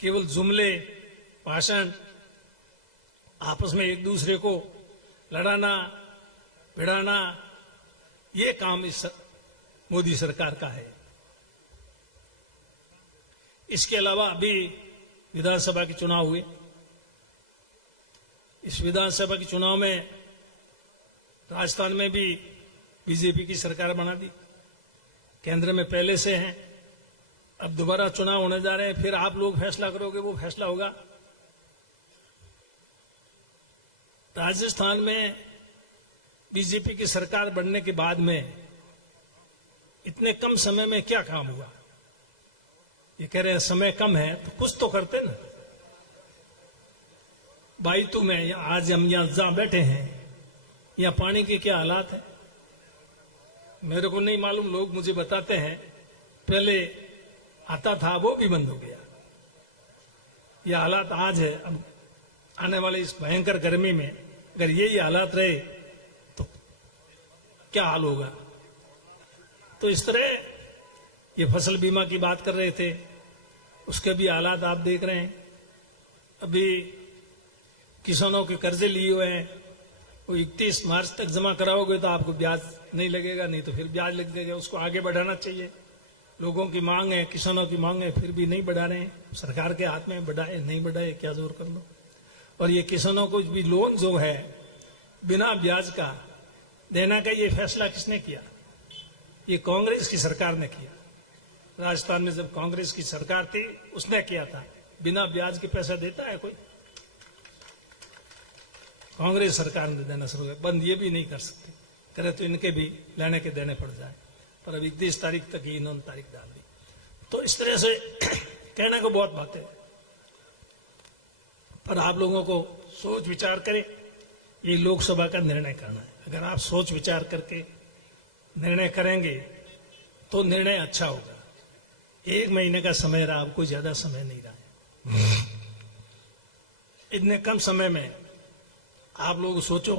केवल जुमले, भाषण, आपस में एक दूसरे को लड़ाना, भिड़ाना, ये काम इस मोदी सरकार का है। इसके अलावा अभी विधानसभा के चुनाव हुए। इस विधानसभा के चुनाव में राजस्थान में भी बीजेपी की सरकार बना दी, केंद्र में पहले से हैं। अब दोबारा चुनाव होने जा रहे हैं, फिर आप लोग फैसला करोगे, वो फैसला होगा। राजस्थान में बीजेपी की सरकार बनने के बाद में इतने कम समय में क्या काम हुआ? ये कह रहे हैं समय कम है, तो कुछ तो करते ना। बाईतू में आज हम यहां जहां बैठे हैं, यहां पानी के क्या हालात है मेरे को नहीं मालूम। लोग मुझे बताते हैं पहले आता था, वो भी बंद हो गया। ये हालात आज है। अब आने वाले इस भयंकर गर्मी में अगर यही हालात रहे तो क्या हाल होगा? तो इस तरह ये फसल बीमा की बात कर रहे थे, उसके भी हालात आप देख रहे हैं। अभी किसानों के कर्जे लिए हुए हैं, वो 31 मार्च तक जमा कराओगे तो आपको ब्याज नहीं लगेगा, नहीं तो फिर ब्याज लग जाएगा। उसको आगे बढ़ाना चाहिए। लोगों की मांग है, किसानों की मांग है, फिर भी नहीं बढ़ा रहे हैं। सरकार के हाथ में बढ़ाए नहीं बढ़ाए क्या जोर कर लो। और ये किसानों को भी लोन जो है बिना ब्याज का देना का, ये फैसला किसने किया? ये कांग्रेस की सरकार ने किया। राजस्थान में जब कांग्रेस की सरकार थी उसने किया था। बिना ब्याज के पैसा देता है कोई? कांग्रेस सरकार ने देना शुरू किया। बंद ये भी नहीं कर सकते, करे तो इनके भी लेने के देने पड़ जाए। पर अभी 31 तारीख तक ही इन्होंने तारीख डाल दी। तो इस तरह से कहने को बहुत बातें, पर आप लोगों को सोच विचार करें। ये लोकसभा का निर्णय करना है। अगर आप सोच विचार करके निर्णय करेंगे तो निर्णय अच्छा होगा। 1 महीने का समय रहा, अब कोई ज्यादा समय नहीं रहा। इतने कम समय में आप लोग सोचो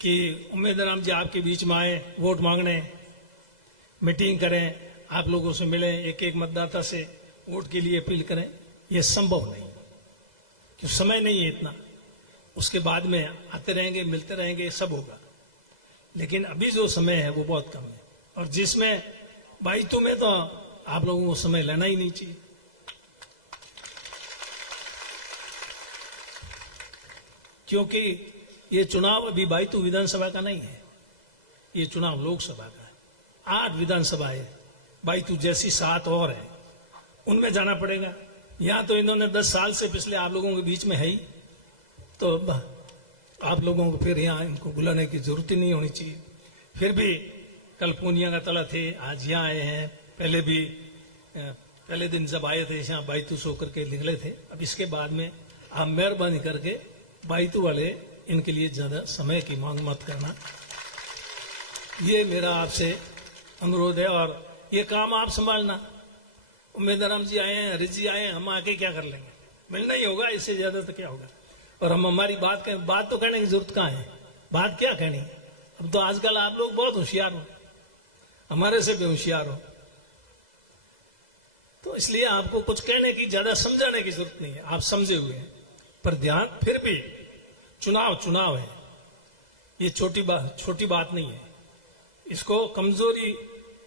कि उम्मीदवार राम जी आपके बीच में आए, वोट मांगने, मीटिंग करें, आप लोगों से मिलें, एक एक मतदाता से वोट के लिए अपील करें। यह संभव नहीं, क्यों? समय नहीं है इतना। उसके बाद में आते रहेंगे, मिलते रहेंगे, सब होगा। लेकिन अभी जो समय है वो बहुत कम है, और जिसमें बाईतू में तो आप लोगों को समय लेना ही नहीं चाहिए। क्योंकि ये चुनाव अभी बाईतू विधानसभा का नहीं है, ये चुनाव लोकसभा का है। 8 विधानसभा है, बाईतू जैसी 7 और है, उनमें जाना पड़ेगा। यहां तो इन्होंने 10 साल से पिछले आप लोगों के बीच में है ही, तो आप लोगों को फिर यहां इनको बुलाने की जरूरत ही नहीं होनी चाहिए। फिर भी कल पूनिया का तला थे, आज यहां आए हैं। पहले भी पहले दिन जब आए थे यहाँ बाईतू सो करके निकले थे। अब इसके बाद में आप मेहरबानी करके बाईतू वाले इनके लिए ज्यादा समय की मांग मत करना, ये मेरा आपसे अनुरोध है। और ये काम आप संभालना। उम्मीदवार राम जी आए हैं, हरीश जी आए हैं, हम आके क्या कर लेंगे? मिलना ही होगा, इससे ज्यादा तो क्या होगा। और हम हमारी बात कहें, बात तो कहने की जरूरत कहाँ है? बात क्या कहनी है? अब तो आजकल आप लोग बहुत होशियार हो, हमारे से भी होशियार हो, तो इसलिए आपको कुछ कहने की, ज्यादा समझाने की जरूरत नहीं है। आप समझे हुए हैं। पर ध्यान, फिर भी चुनाव है, ये छोटी बात नहीं है। इसको कमजोरी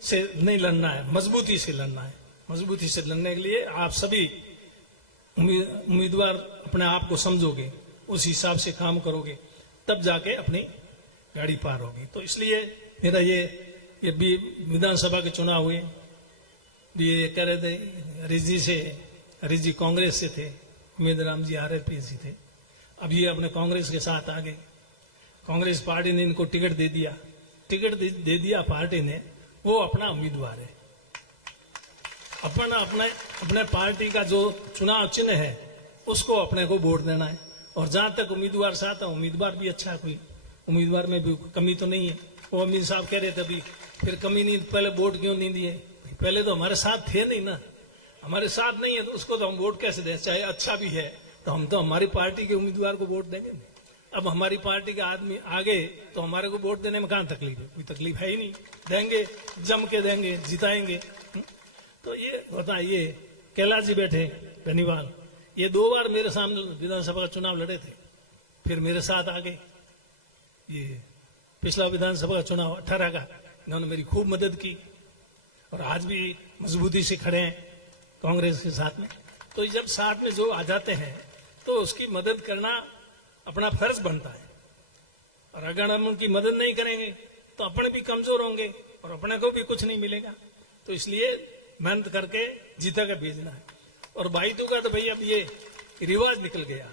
से नहीं लड़ना है, मजबूती से लड़ना है। मजबूती से लड़ने के लिए आप सभी उम्मीदवार अपने आप को समझोगे, उस हिसाब से काम करोगे, तब जाके अपनी गाड़ी पार होगी। तो इसलिए मेरा ये भी विधानसभा के चुनाव हुए, ये कह रहे थे हरीश जी कांग्रेस से थे, उम्मीदवार राम जी आरएसपी से थे। अब ये अपने कांग्रेस के साथ आ गए। कांग्रेस पार्टी ने इनको टिकट दे दिया पार्टी ने, वो अपना उम्मीदवार है। अपने पार्टी का जो चुनाव चिन्ह है उसको अपने को वोट देना है। और जहां तक उम्मीदवार साथ है, उम्मीदवार भी अच्छा है, कोई उम्मीदवार में भी कमी तो नहीं है। वो अमीर साहब कह रहे थे अभी, फिर कमी नहीं, पहले वोट क्यों नहीं दिए? पहले तो हमारे साथ थे नहीं ना, हमारे साथ नहीं है तो उसको तो हम वोट कैसे दें? चाहे अच्छा भी है तो हम तो हमारी पार्टी के उम्मीदवार को वोट देंगे नहीं। अब हमारी पार्टी के आदमी आगे तो हमारे को वोट देने में कहां तकलीफ है? कोई तकलीफ है ही नहीं। देंगे, जम के देंगे, जिताएंगे। तो ये बताइए, कैलाश जी बैठे, बेनीवाल, ये 2 बार मेरे सामने विधानसभा का चुनाव लड़े थे, फिर मेरे साथ आ गए। ये पिछला विधानसभा का चुनाव 18 का, इन्होंने मेरी खूब मदद की और आज भी मजबूती से खड़े हैं कांग्रेस के साथ में। तो जब साथ में जो आ जाते हैं तो उसकी मदद करना अपना फर्ज बनता है, और अगर हम उनकी मदद नहीं करेंगे तो अपने भी कमजोर होंगे और अपने को भी कुछ नहीं मिलेगा। तो इसलिए मेहनत करके जीता के भेजना है। और भाईतू का तो भाई अब ये रिवाज निकल गया,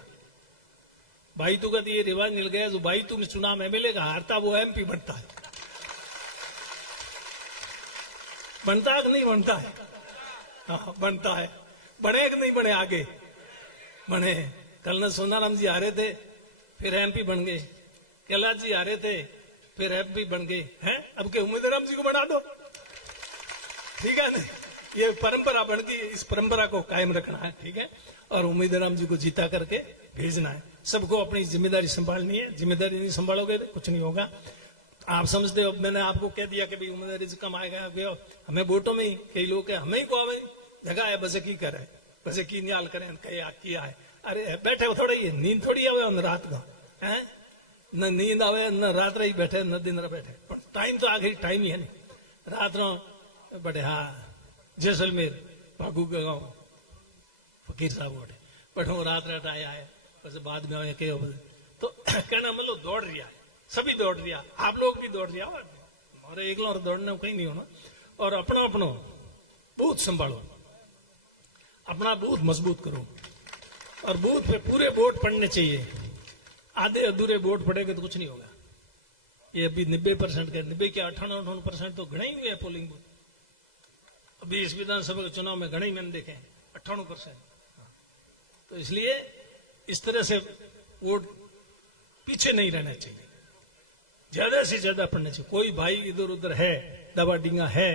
भाईतू का तो ये रिवाज निकल गया, जो भाईतू में चुनाव एमएलए का हारता वो एमपी बनता है। बनता है कि नहीं बनता है? हाँ बनता है। बने कि नहीं बने? आगे बने। कल न सोनाराम जी आ रहे थे, फिर एमपी बन गए। कैलाश जी आ रहे थे, फिर एमपी बन गए हैं। अब के उम्मीदराम जी को बना दो, ठीक है ना? ये परंपरा बन गई, इस परंपरा को कायम रखना है, ठीक है। और उम्मीदराम जी को जीता करके भेजना है। सबको अपनी जिम्मेदारी संभालनी है, जिम्मेदारी नहीं संभालोगे तो कुछ नहीं होगा। आप समझते हो, मैंने आपको कह दिया कि भाई उम्मीदवारी से कम आएगा, हमें वोटों में ही कई लोग हमें ही को जगह है, बस की करे, बस की न्याल करें किया है। अरे बैठे हो थोड़ा, ये नींद थोड़ी आवे रात का है, न नींद आवे न रात रही बैठे न दिन रह बैठे, पर टाइम तो आखिरी टाइम ही है नहीं। रात रो बड़े हाँ जैसलमेर भागू का गाँव फकीर साहब उठे बैठो रात रात आया है, बस बाद में आए के तो कहना मतलब दौड़ रिया है, सभी दौड़ रिया, आप लोग भी दौड़ रिया, और एक और दौड़ने में कहीं नहीं होना। और अपना अपनो बूथ संभालो, अपना बूथ मजबूत करो, और बूथ पे पूरे वोट पड़ने चाहिए। आधे अधूरे वोट पड़ेगा तो कुछ नहीं होगा। ये अभी 90% के 90 के 58% तो घने ही हुए पोलिंग बूथ। अभी इस विधानसभा के चुनाव में घने ही मैंने देखे 98%। तो इसलिए इस तरह से वोट पीछे नहीं रहना चाहिए, ज्यादा से ज्यादा पड़ना चाहिए। कोई भाई इधर उधर है, दबा डिंगा है,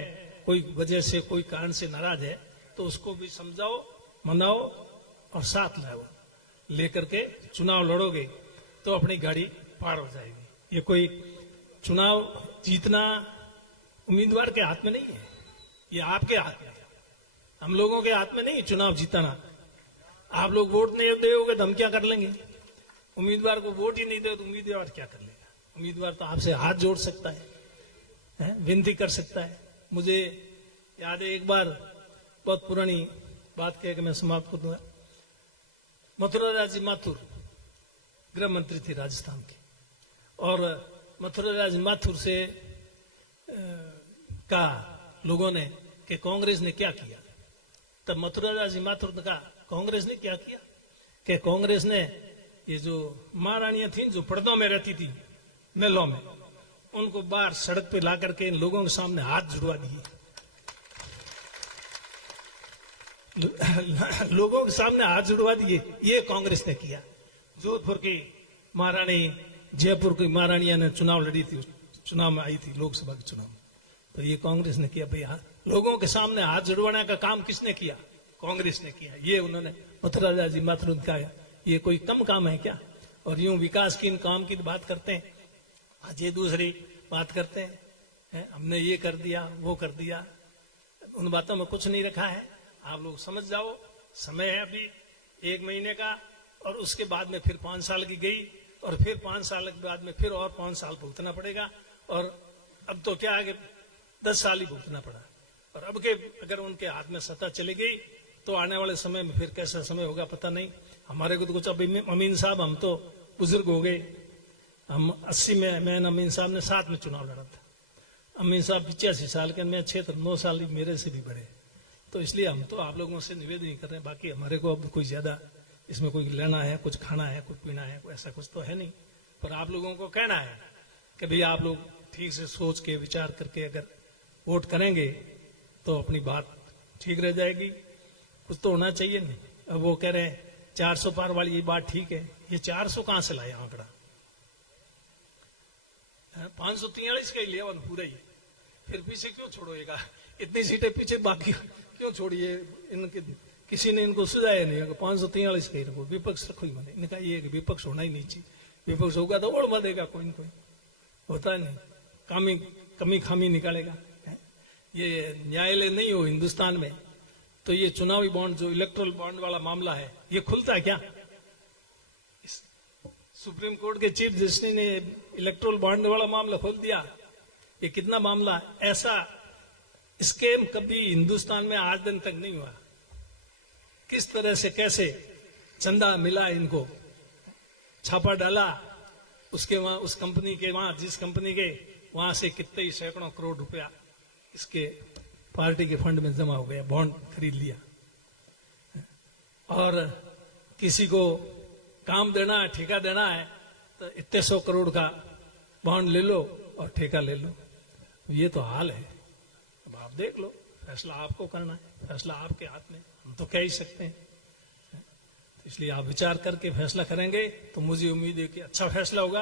कोई वजह से कोई कारण से नाराज है, तो उसको भी समझाओ, मनाओ और साथ लाओ। लेकर के चुनाव लड़ोगे तो अपनी गाड़ी पार हो जाएगी। ये कोई चुनाव जीतना उम्मीदवार के हाथ में नहीं है, ये आपके हाथ में है, हम लोगों के हाथ में नहीं है चुनाव जीतना। आप लोग वोट नहीं दोगे तो हम क्या कर लेंगे? उम्मीदवार को वोट ही नहीं दे तो उम्मीदवार क्या कर लेगा? उम्मीदवार तो आपसे हाथ जोड़ सकता है, विनती कर सकता है। मुझे याद है एक बार बहुत पुरानी बात कह के मैं समाप्त कर दूंगा। मथुरा राज माथुर गृह मंत्री थी राजस्थान की, और मथुरा राज माथुर से कहा लोगों ने कि कांग्रेस ने क्या किया। तब मथुरा राज माथुर ने कहा कांग्रेस ने क्या किया? कि कांग्रेस ने ये जो महारानियां थी जो पर्दों में रहती थी महलों में, उनको बाहर सड़क पे ला करके इन लोगों के सामने हाथ जुड़वा दिए। लोगों के सामने हाथ जुड़वा दिए, ये कांग्रेस ने किया। जोधपुर की महारानी, जयपुर की महारानियां ने चुनाव लड़ी थी, चुनाव में आई थी लोकसभा के चुनाव में, तो ये कांग्रेस ने किया। भैया लोगों के सामने हाथ जुड़वाने का काम किसने किया? कांग्रेस ने किया। ये उन्होंने मथुरा जी माथुर का, ये कोई कम काम है क्या? और यूं विकास की इन काम की बात करते हैं, आज ये दूसरी बात करते हैं, हमने ये कर दिया वो कर दिया। उन बातों में कुछ नहीं रखा है। आप लोग समझ जाओ, समय है अभी 1 महीने का, और उसके बाद में फिर 5 साल की गई, और फिर 5 साल के बाद में फिर और 5 साल भुगतना पड़ेगा। और अब तो क्या है कि 10 साल ही भुगतना पड़ा। और अब के अगर उनके हाथ में सत्ता चली गई तो आने वाले समय में फिर कैसा समय होगा पता नहीं। हमारे को तो कुछ अभी अमीन साहब, हम तो बुजुर्ग हो गए, हम 80 में, मैं अमीन साहब ने 7 में चुनाव लड़ा था। अमीन साहब 85 साल के, मैं 6-9 साल मेरे से भी बड़े। तो इसलिए हम तो आप लोगों से निवेदन ही कर रहे हैं। बाकी हमारे को अब कोई ज्यादा इसमें कोई लेना है, कुछ खाना है, कुछ पीना है, ऐसा कुछ तो है नहीं। पर आप लोगों को कहना है कि भाई आप लोग ठीक से सोच के विचार करके अगर वोट करेंगे तो अपनी बात ठीक रह जाएगी। कुछ तो होना चाहिए नहीं। अब वो कह रहे हैं 400 पार वाली, ये बात ठीक है, ये 400 कहां से लाए आंकड़ा? 543 का ही लिया पूरा ही, फिर पीछे क्यों छोड़ोएगा? इतनी सीटें पीछे बाकी क्यों छोड़िए? इनके किसी ने इनको सुझाया नहीं है 543 का ही रखो, विपक्ष रखो ही। मैंने इनका ये कि विपक्ष होना ही नहीं चाहिए, विपक्ष होगा तो ओढ़ देगा कोई न कोई, होता नहीं, कमी खामी निकालेगा। ये न्यायालय नहीं हो हिंदुस्तान में तो ये चुनावी बॉन्ड जो इलेक्ट्रल बॉन्ड वाला मामला है, ये खुलता है क्या? सुप्रीम कोर्ट के चीफ जस्टिस ने इलेक्ट्रल बॉन्ड वाला मामला खोल दिया। ये कितना मामला ऐसा स्कैम कभी हिंदुस्तान में आज दिन तक नहीं हुआ। किस तरह से कैसे चंदा मिला, इनको छापा डाला, उसके वहां उस कंपनी के वहां जिस कंपनी के वहां से कितने ही सैकड़ों करोड़ रुपया इसके पार्टी के फंड में जमा हो गया, बॉन्ड खरीद लिया। और किसी को काम देना है, ठेका देना है, तो इतने 100 करोड़ का बॉन्ड ले लो और ठेका ले लो। ये तो हाल है। अब आप देख लो, फैसला आपको करना है, फैसला आपके हाथ में, हम तो कह ही सकते हैं। इसलिए आप विचार करके फैसला करेंगे तो मुझे उम्मीद है कि अच्छा फैसला होगा।